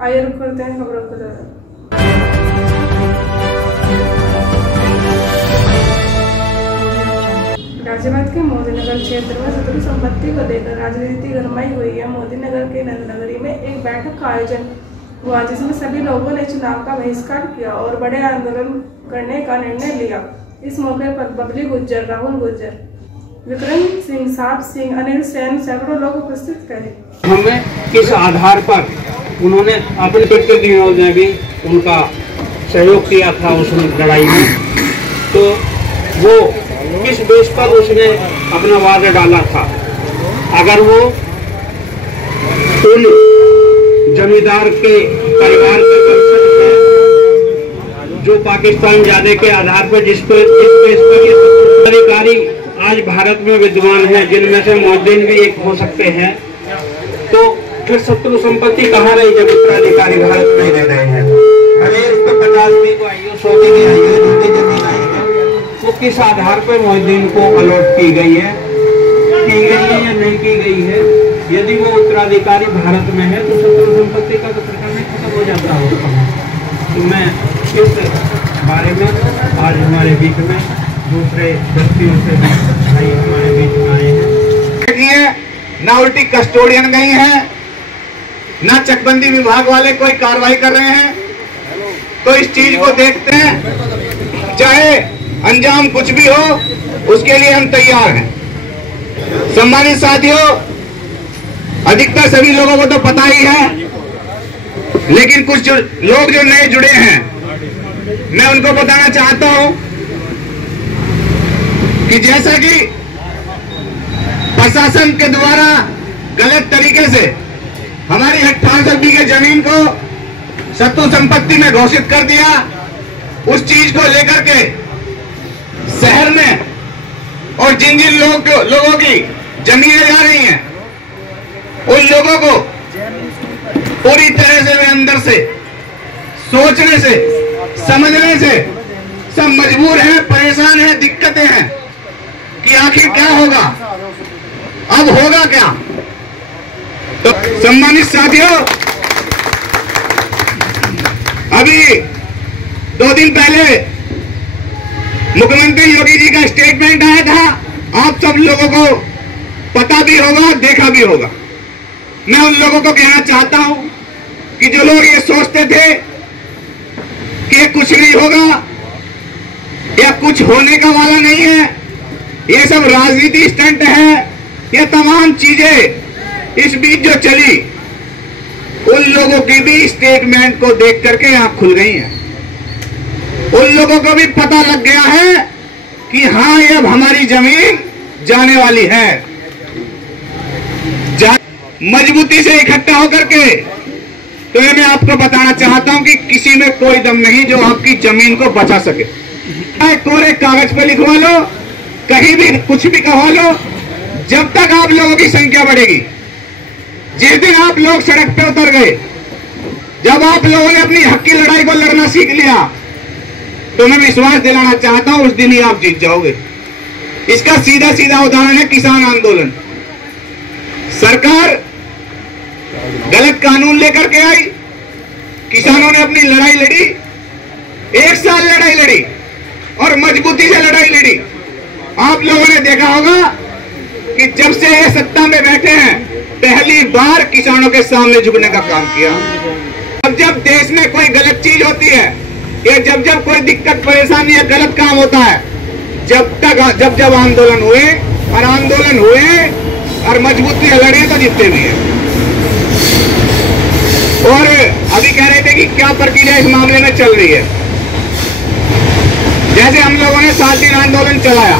आइए रुक करते हैं खबरों को ज़्यादा। गाजियाबाद के मोदीनगर क्षेत्र में शत्रु संपत्ति को लेकर राजनीति गरमाई हुई है। मोदीनगर के नंदनगरी में एक बैठक का आयोजन हुआ जिसमें सभी लोगों ने चुनाव का बहिष्कार किया और बड़े आंदोलन करने का निर्णय लिया। इस मौके पर बबली गुज्जर, राहुल गुज्जर, विक्रम सिंह, साहब सिंह, अनिल सेन सैकड़ों लोग उपस्थित रहे। हमें किस आधार पर उन्होंने अपने पिछले दिनों में भी उनका सहयोग किया था उस लड़ाई में, तो वो किस बेस पर उसने अपना वादा डाला था। अगर वो उन जमींदार के परिवार के वंशज है जो पाकिस्तान जाने के आधार पर जिस बेस पर ये अधिकारी आज भारत में विद्वान हैं, जिनमें से मोहद्दीन भी एक हो सकते हैं, तो फिर शत्रु संपत्ति कहाँ रही जब उत्तराधिकारी भारत में दे रहे हैं। अरे इस पर 50 को आइए, 100 की आइए, जितनी जमीन आई है वो किस आधार पर मोहद्दीन को अलॉट की गई है या नहीं की गई है। यदि वो उत्तराधिकारी भारत में है तो शत्रु संपत्ति का तो प्रकरण खत्म हो जाता होगा। तो मैं इस बारे में आज हमारे बीच में दूसरे व्यक्तियों से भाई हमारे बीच में आए हैं। ना उल्टी कस्टोडियन गई हैं, ना चकबंदी विभाग वाले कोई कार्रवाई कर रहे हैं। तो इस चीज को देखते हैं, चाहे अंजाम कुछ भी हो उसके लिए हम तैयार हैं। सम्मानित साथियों, अधिकतर सभी लोगों को तो पता ही है, लेकिन कुछ लोग जो नए जुड़े हैं मैं उनको बताना चाहता हूं कि जैसा कि प्रशासन के द्वारा गलत तरीके से हमारी 68 बीघे जमीन को शत्रु संपत्ति में घोषित कर दिया, उस चीज को लेकर के शहर में और जिन जिन लोगों की जमीनें जा रही हैं उन लोगों को पूरी तरह से वे अंदर से सोचने से समझने से सब मजबूर हैं, परेशान हैं, दिक्कतें हैं कि आखिर क्या होगा, अब होगा क्या। तो सम्मानित साथियों, अभी 2 दिन पहले मुख्यमंत्री योगी जी का स्टेटमेंट आया था, आप सब लोगों को पता भी होगा, देखा भी होगा। मैं उन लोगों को कहना चाहता हूं कि जो लोग ये सोचते थे कि कुछ नहीं होगा या कुछ होने का वाला नहीं है, ये सब राजनीति स्टंट है, ये तमाम चीजें इस बीच जो चली, उन लोगों की भी स्टेटमेंट को देख करके आंख खुल गई है। उन लोगों को भी पता लग गया है कि हाँ, ये अब हमारी जमीन जाने वाली है। मजबूती से इकट्ठा होकर के तो ये मैं आपको बताना चाहता हूं कि किसी में कोई दम नहीं जो आपकी जमीन को बचा सके। कोरे कागज पर लिखवा लो, कहीं भी कुछ भी कहवा लो, जब तक आप लोगों की संख्या बढ़ेगी। जिस दिन आप लोग सड़क पे उतर गए, जब आप लोगों ने अपनी हक की लड़ाई को लड़ना सीख लिया, तो मैं विश्वास दिलाना चाहता हूं उस दिन ही आप जीत जाओगे। इसका सीधा सीधा उदाहरण है किसान आंदोलन। सरकार गलत कानून लेकर के आई, किसानों ने अपनी लड़ाई लड़ी, 1 साल लड़ाई लड़ी और मजबूती से लड़ाई लड़ी। आप लोगों ने देखा होगा कि जब से ये सत्ता में बैठे हैं, पहली बार किसानों के सामने झुकने का काम किया। अब जब देश में कोई गलत चीज होती है या जब कोई दिक्कत परेशानी या गलत काम होता है, जब आंदोलन हुए और मजबूती से लड़े तो जीतते भी हैं। और अभी कह रहे थे कि क्या प्रक्रिया इस मामले में चल रही है। जैसे हम लोगों ने 7 दिन आंदोलन चलाया,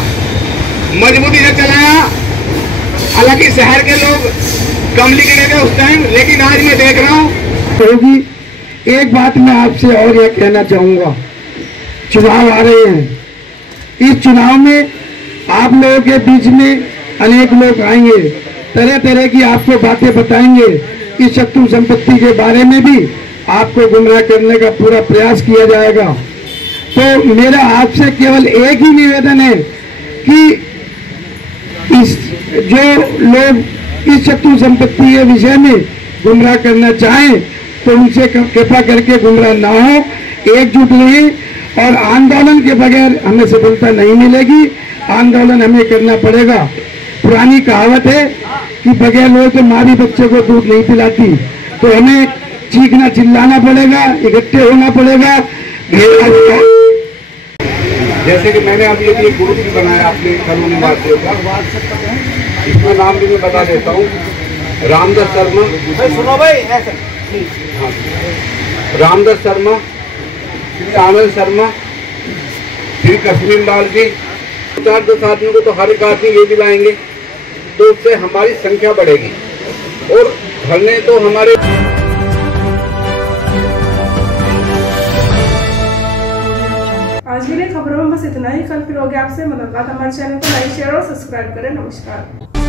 मजबूती से चलाया, हालांकि शहर के लोग कम लिख रहे थे उस टाइम, लेकिन आज मैं देख रहा हूँ। एक बात मैं आपसे और यह कहना चाहूंगा, चुनाव आ रहे हैं, इस चुनाव में आप लोगों के बीच में अनेक लोग आएंगे, तरह तरह की आपको बातें बताएंगे, इस शत्रु संपत्ति के बारे में भी आपको गुमराह करने का पूरा प्रयास किया जाएगा। तो मेरा आपसे केवल एक ही निवेदन है कि इस जो लोग इस शत्रु संपत्ति के विषय में गुमराह करना चाहें, तो उनसे कृपा करके गुमराह ना हो, एकजुट रहें। और आंदोलन के बगैर हमें सफलता नहीं मिलेगी, आंदोलन हमें करना पड़ेगा। पुरानी कहावत है कि बगैर लोहे तो माँ भी बच्चे को दूध नहीं पिलाती, तो हमें चीखना चिल्लाना पड़ेगा, इकट्ठे होना पड़ेगा। जैसे कि मैंने अभी एक ग्रुप भी बनाया अपने कानूनी वादियों का, इसका नाम भी मैं बता देता हूँ। रामदास शर्मा, सुनो भाई ऐसे, हाँ, रामदास शर्मा, श्री आनंद शर्मा, श्री कश्मीर लाल जी, 4-10 आदमियों को तो हर एक आदमी ये दिलाएंगे, तो उससे हमारी संख्या बढ़ेगी। और धरने तो हमारे आज के लिए खबरों में बस इतना ही। कल फिर होगी आपसे मुलाकात। हमारे चैनल को लाइक, शेयर और सब्सक्राइब करें। नमस्कार।